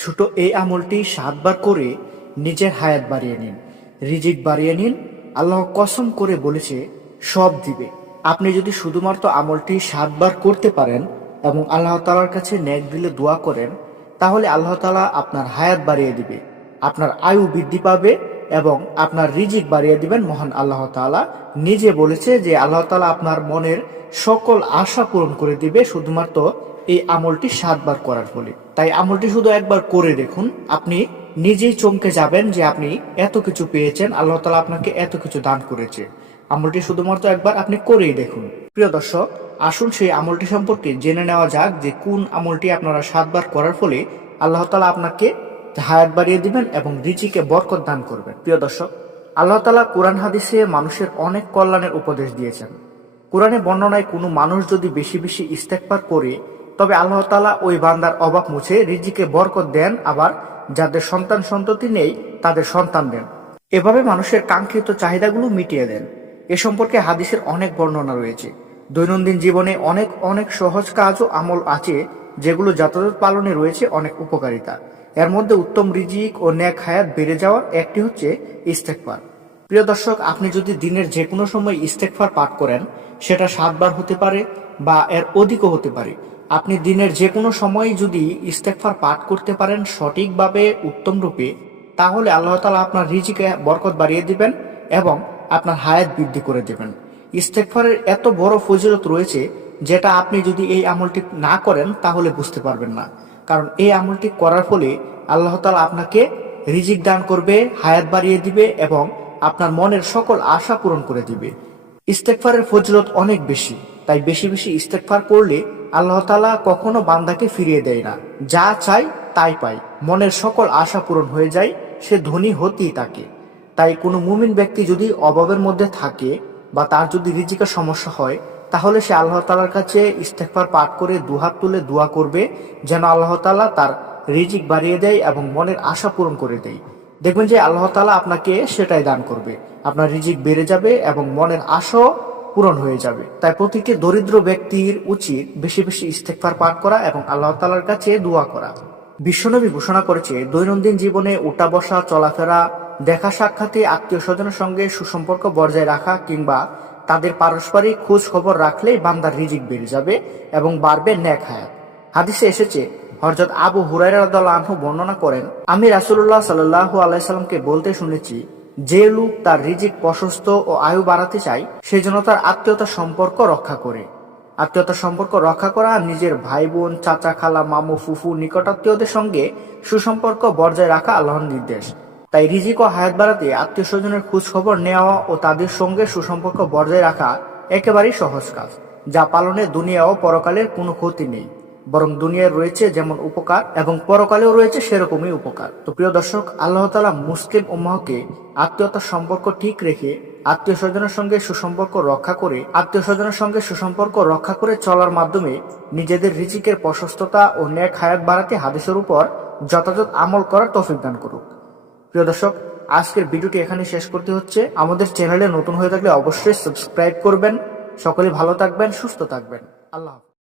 ছোট এই আমলটি 7 বার করে নিজের হায়াত বাড়িয়ে নিন, রিজিক বাড়িয়ে নিন। আল্লাহ কসম করে বলেছে সব দিবে। আপনি যদি শুধুমাত্র আমলটি 7 বার করতে পারেন এবং আল্লাহ তাআলার কাছে নেক দিলে দোয়া করেন, তাহলে আল্লাহ তাআলা আপনার হায়াত বাড়িয়ে দিবে, আপনার আয়ু বৃদ্ধি পাবে এবং আপনার রিজিক বাড়িয়ে দিবেন। মহান আল্লাহ তাআলা নিজে বলেছে যে আল্লাহ তাআলা আপনার মনের সকল আশা পূরণ করে দিবে শুধুমাত্র এই আমলটি 7 বার করার ফলে। তাই আমলটি শুধু একবার করে দেখুন, আপনি নিজেই চমকে যাবেন যে আপনি এত কিছু পেয়েছেন, আল্লাহ তাআলা আপনাকে এত কিছু দান করেছে। আমলটি শুধুমাত্র একবার আপনি করেই দেখুন। প্রিয় দর্শক, আসুন সেই আমলটি সম্পর্কে জেনে নেওয়া যাক যে কোন আমলটি আপনারা 7 বার করার ফলে আল্লাহ তাআলা আপনাকে হায়াত বাড়িয়ে দিবেন এবং রিজিকে বরকত দান করবেন। প্রিয় দর্শক, আল্লাহ তাআলা কোরআন হাদিসে মানুষের অনেক কল্যাণের উপদেশ দিয়েছেন। কোরআনে বর্ণনায় কোনো মানুষ যদি বেশি বেশি ইস্তেগফার করে তবে আল্লাহ তাআলা ওই বান্দার অভাব মুছে রিজিকে বরকত দেন, আবার যাদের সন্তান সন্ততি নেই তাদের সন্তান দেন। এভাবে মানুষের কাঙ্ক্ষিত চাহিদাগুলো মিটিয়ে দেন। এ সম্পর্কে হাদিসের অনেক বর্ণনা রয়েছে। দৈনন্দিন জীবনে অনেক অনেক সহজ কাজ ও আমল আছে যেগুলো যথাযথ পালনে রয়েছে অনেক উপকারিতা। এর মধ্যে উত্তম রিজিক ও নেক হায়াত বেড়ে যাওয়ার একটি হচ্ছে ইস্তেগফার। প্রিয় দর্শক, আপনি যদি দিনের যে কোনো সময় ইস্তেগফার পাঠ করেন, সেটা 7 বার হতে পারে বা এর অধিকও হতে পারে। আপনি দিনের যে কোনো সময় যদি ইস্তেগফার পাঠ করতে পারেন সঠিকভাবে, উত্তম রূপে, তাহলে আল্লাহ তাআলা আপনার রিজিকে বরকত বাড়িয়ে দিবেন এবং আপনার হায়াত বৃদ্ধি করে দেবেন। ইস্তেগফারের এত বড় ফজিলত রয়েছে যেটা আপনি যদি এই আমলটি না করেন তাহলে বুঝতে পারবেন না। কারণ এই আমলটি করার ফলে আল্লাহ তাআলা আপনাকে রিজিক দান করবে, হায়াত বাড়িয়ে দিবে এবং আপনার মনের সকল আশা পূরণ করে দিবে। ইস্তেগফারের ফজিলত অনেক বেশি, তাই বেশি বেশি ইস্তেগফার করলে আল্লাহ তাআলা কখনো বান্দাকে ফিরিয়ে দেয় না। যা চাই তাই পায়, মনের সকল আশা পূরণ হয়ে যায়, সে ধনী হতেই থাকে। তাই কোনো মুমিন ব্যক্তি যদি অভাবের মধ্যে থাকে বা তার যদি রিজিকের সমস্যা হয়, তাহলে সে আল্লাহ তাআলার কাছে ইস্তেগফার পাঠ করে দুহাত তুলে দোয়া করবে যেন আল্লাহ তাআলা তার রিজিক বাড়িয়ে দেয় এবং মনের আশা পূরণ করে দেয়। দেখবেন যে আল্লাহ তাআলা আপনাকে সেটাই দান করবে, আপনার রিজিক বেড়ে যাবে এবং মনের আশাও পূরণ হয়ে যাবে। তাই প্রতিটি দরিদ্র ব্যক্তির উচিত বেশি বেশি ইস্তেগফার পাঠ করা এবং আল্লাহ তাআলার কাছে দোয়া করা। বিশ্বনবী ঘোষণা করেছে, দৈনন্দিন জীবনে উঠা বসা, চলাফেরা, দেখা সাক্ষাতে, আত্মীয় স্বজনের সঙ্গে সুসম্পর্ক বজায় রাখা কিংবা তাদের পারস্পরিক খোঁজ খবর রাখলেই বান্দার রিজিক বেড়ে যাবে এবং বাড়বে নেক হায়াত। হাদিসে এসেছে, হযরত আবু হুরায়রা রাদিয়াল্লাহু আনহু বর্ণনা করেন, আমি রাসূলুল্লাহ সাল্লাল্লাহু আলাইহি সাল্লামকে বলতে শুনেছি, যে লোক তার রিজিক প্রশস্ত ও আয়ু বাড়াতে চায় সে যেন তার আত্মীয়তার সম্পর্ক রক্ষা করে। আত্মীয়তার সম্পর্ক রক্ষা করা নিজের ভাই বোন, চাচা, খালা, মামু, ফুফু, নিকটাত্মীয়দের সঙ্গে সুসম্পর্ক বজায় রাখা আল্লাহর নির্দেশ। তাই রিজিক ও হায়াত বাড়াতে আত্মীয় স্বজনের খোঁজ খবর নেওয়া ও তাদের সঙ্গে সুসম্পর্ক বজায় রাখা একেবারেই সহজ কাজ, যা পালনে দুনিয়া ও পরকালের কোনো ক্ষতি নেই, বরং দুনিয়ায় রয়েছে যেমন উপকার এবং পরকালেও রয়েছে সেরকমই উপকার। তো প্রিয় দর্শক, আল্লাহ তাআলা মুসলিম উম্মাহকে আত্মীয়তার সম্পর্ক ঠিক রেখে আত্মীয় স্বজনের সঙ্গে সুসম্পর্ক রক্ষা করে চলার মাধ্যমে নিজেদের রিজিকের প্রশস্ততা ও নেক হায়াত বাড়াতে হাদিসের উপর যথাযথ আমল করার তৌফিক দান করুক। প্রিয় দর্শক, আজকের ভিডিওটি এখানে শেষ করতে হচ্ছে। আমাদের চ্যানেলে নতুন হয়ে থাকলে অবশ্যই সাবস্ক্রাইব করবেন। সকলে ভালো থাকবেন, সুস্থ থাকবেন। আল্লাহ হাফেজ।